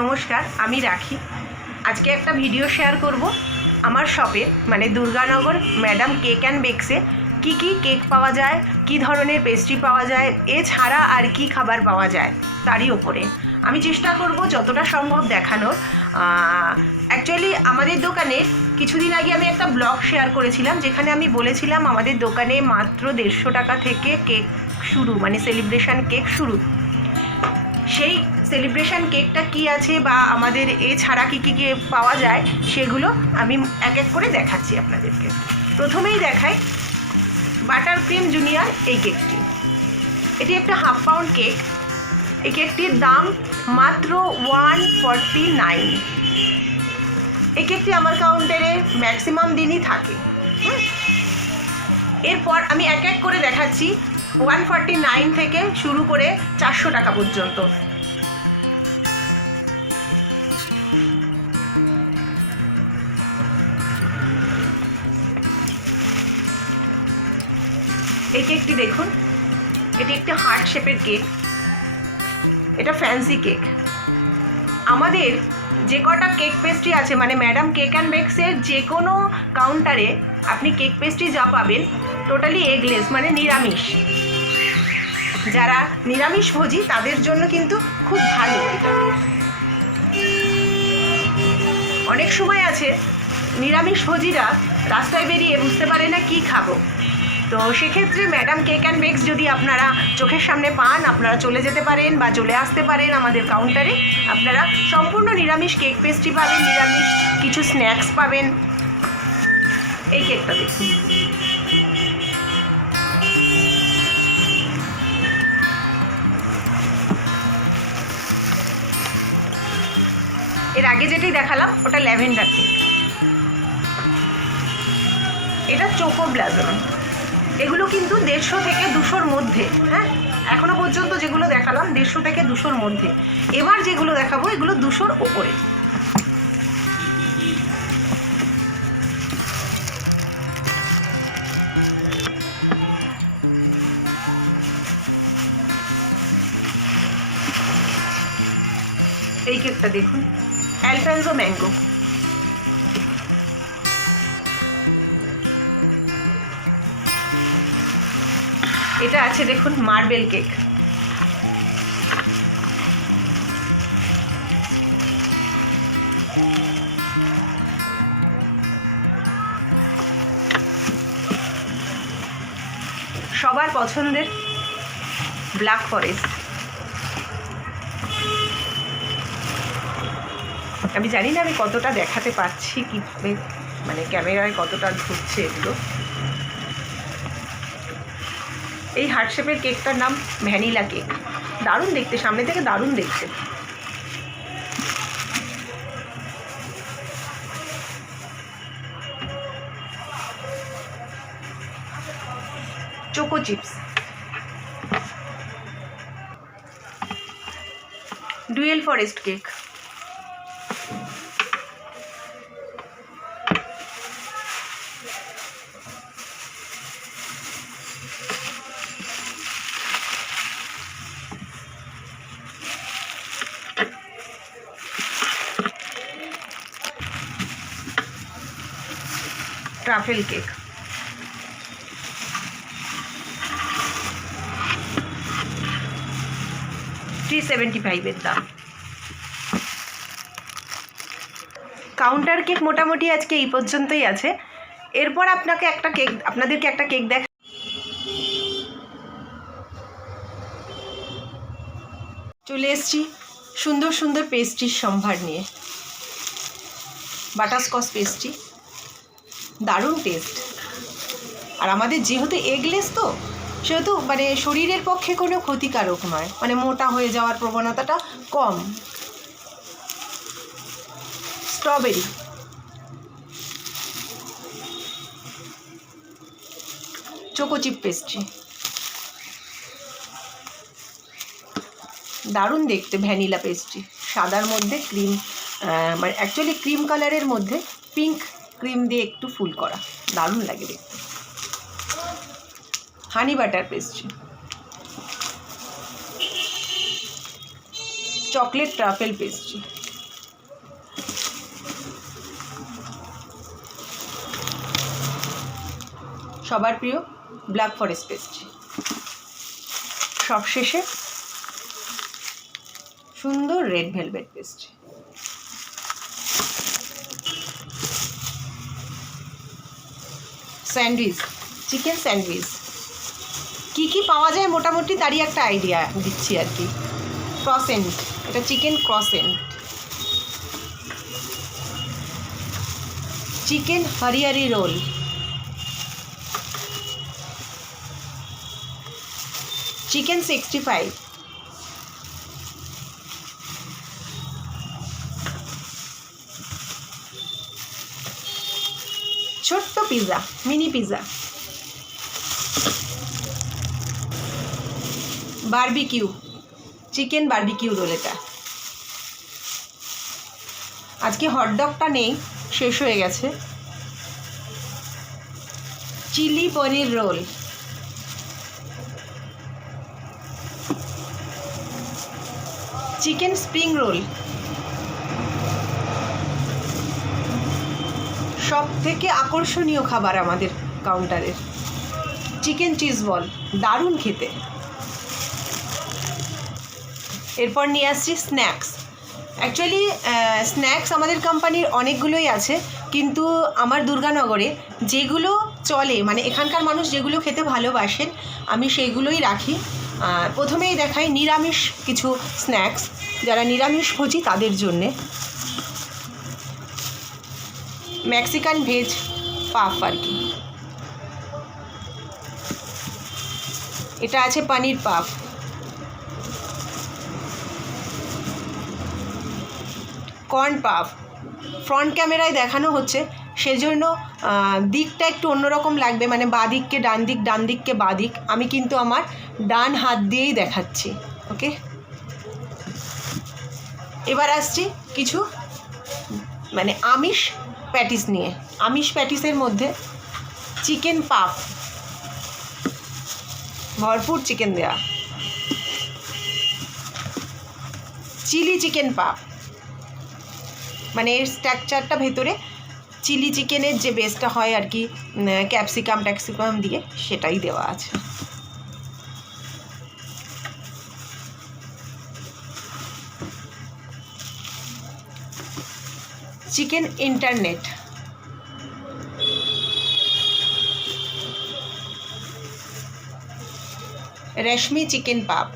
নমস্কার, আমি রাখি। আজকে একটা ভিডিও শেয়ার করব আমার শপে, মানে দুর্গানগর ম্যাডাম কেক অ্যান্ড বেকসে কি কি কেক পাওয়া যায়, কি ধরনের পেস্ট্রি পাওয়া যায়, এছাড়া আর কি খাবার পাওয়া যায় তারই ওপরে আমি চেষ্টা করব যতটা সম্ভব দেখানোর। অ্যাকচুয়ালি আমাদের দোকানে কিছুদিন আগে আমি একটা ব্লগ শেয়ার করেছিলাম, যেখানে আমি বলেছিলাম আমাদের দোকানে মাত্র 150 টাকা থেকে কেক শুরু, মানে সেলিব্রেশন কেক শুরু। সেই সেলিব্রেশন কেকটা কি আছে বা আমাদের এছাড়া কী কী কেক পাওয়া যায় সেগুলো আমি এক এক করে দেখাচ্ছি আপনাদেরকে। প্রথমেই দেখাই বাটার ক্রিম জুনিয়র এই কেকটি। এটি একটা হাফ পাউন্ড কেক। এই কেকটির দাম মাত্র 149। এই কেকটি আমার কাউন্টারে ম্যাক্সিমাম দিনই থাকে। এরপর আমি এক এক করে দেখাচ্ছি 149 থেকে শুরু করে 400 টাকা পর্যন্ত। এই কেকটি দেখুন, এটি একটি হার্ট শেপের কেক। এটা ফ্যান্সি কেক। আমাদের যে কটা কেক পেস্ট্রি আছে, মানে ম্যাডাম কেক অ্যান্ড বেকসের যে কোনো কাউন্টারে আপনি কেক পেস্ট্রি যা পাবেন টোটালি এগলেস, মানে নিরামিষ। যারা নিরামিষ ভোজী তাদের জন্য কিন্তু খুব ভালো এটা। অনেক সময় আছে নিরামিষ ভোজীরা রাস্তায় বেরিয়ে বুঝতে পারে না কি খাবো, তো সেক্ষেত্রে ম্যাডাম কেক অ্যান্ড বেকস যদি আপনারা চোখের সামনে পান, আপনারা চলে যেতে পারেন বা চলে আসতে পারেন আমাদের কাউন্টারে। আপনারা সম্পূর্ণ নিরামিষ কেক পেস্ট্রি পাবেন, নিরামিষ কিছু স্ন্যাক্স পাবেন। এই কেকটা দেখুন, এর আগে যেটি দেখালাম ওটা ল্যাভেন্ডার কেক। এটা চোকো ব্লাজম। এগুলো কিন্তু 150 থেকে 200-র মধ্যে। হ্যাঁ, এখনো পর্যন্ত যেগুলো দেখালাম 150 থেকে 200-র মধ্যে। এবার যেগুলো দেখাবো এগুলো 200-র ওপরে। এই কেকটা দেখুন, অ্যালফেন্সো ম্যাঙ্গো। এটা আছে দেখুন মার্বেল কেক। সবার পছন্দের ব্ল্যাক ফরেস্ট। আমি জানি না আমি কতটা দেখাতে পারছি, কীভাবে মানে ক্যামেরায় কতটা ধরছে এগুলো। এই হার্ট শেপের কেকটার নাম ভ্যানিলা কেক। দারুণ দেখতে, সামনে থেকে দারুণ দেখতে। Choco chips. Dual forest cake. Truffle cake. $375 দাম। কাউন্টার কেক মোটামুটি আজকে এই পর্যন্তই আছে। এরপর আপনাদেরকে একটা কেক দেখা। চলে এসেছি সুন্দর সুন্দর পেস্ট্রির সম্ভার নিয়ে। বাটারস্কচ পেস্ট্রি, দারুণ টেস্ট। আর আমাদের যেহেতু এগলেস, তো সেহেতু মানে শরীরের পক্ষে কোনো ক্ষতিকারক নয়, মানে মোটা হয়ে যাওয়ার প্রবণতাটা কম। স্ট্রবেরি, চোকো চিপ পেস্ট্রি, দারুণ দেখতে। ভ্যানিলা পেস্ট্রি, সাদার মধ্যে ক্রিম, মানে অ্যাকচুয়ালি ক্রিম কালারের মধ্যে পিঙ্ক ক্রিম দিয়ে একটু ফুল করা, দারুণ লাগে দেখতে। Honey butter pastry, chocolate truffle pastry, সবার প্রিয় ব্ল্যাক ফরেস্ট পেস্ট্রি, সবশেষে সুন্দর red velvet pastry. Sandwich, chicken sandwich কী কী পাওয়া যায় মোটামুটি তারই একটা আইডিয়া দিচ্ছি আর কি। ক্রসেন্ট, এটা চিকেন ক্রসেন্ট, চিকেন হরিয়ারি রোল, চিকেন 65, ছোট্ট pizza, mini pizza, barbecue, chicken barbecue roll. এটা আজকে হটডগটা নেই, শেষ হয়ে গেছে। Chilli paneer roll, chicken spring roll, সব থেকে আকর্ষণীয় খাবার আমাদের কাউন্টারের চিকেন চিজ বল, দারুণ খেতে। এরপর নিয়ে আসছি স্ন্যাক্স। অ্যাকচুয়ালি স্ন্যাক্স আমাদের কোম্পানির অনেকগুলোই আছে, কিন্তু আমার দুর্গানগরে যেগুলো চলে, মানে এখানকার মানুষ যেগুলো খেতে ভালোবাসেন, আমি সেইগুলোই রাখি। প্রথমেই দেখাই নিরামিষ কিছু স্ন্যাক্স, যারা নিরামিষ ভোজি তাদের জন্যে। মেক্সিকান ভেজ পাফ আর কি, এটা আছে পনির পাফ, কর্ন পাফ। ফ্রন্ট ক্যামেরায় দেখানো হচ্ছে সেজন্য দিকটা একটু অন্যরকম লাগবে, মানে বাঁ দিককে ডান দিক, ডান দিককে বাঁ দিক। আমি কিন্তু আমার ডান হাত দিয়েই দেখাচ্ছি। ওকে, এবার আসছি কিছু মানে আমিষ প্যাটিস নিয়ে। আমিষ প্যাটিসের মধ্যে চিকেন পাফ, ভরপুর চিকেন দেয়া, চিলি চিকেন পাফ, মানে এর স্ট্রাকচারটা ভেতরে চিলি চিকেনের যে বেসটা হয় আর কি, ক্যাপসিকাম দিয়ে সেটাই দেওয়া আছে। চিকেন ইন্টারনেট, রেশমি চিকেন পাপ,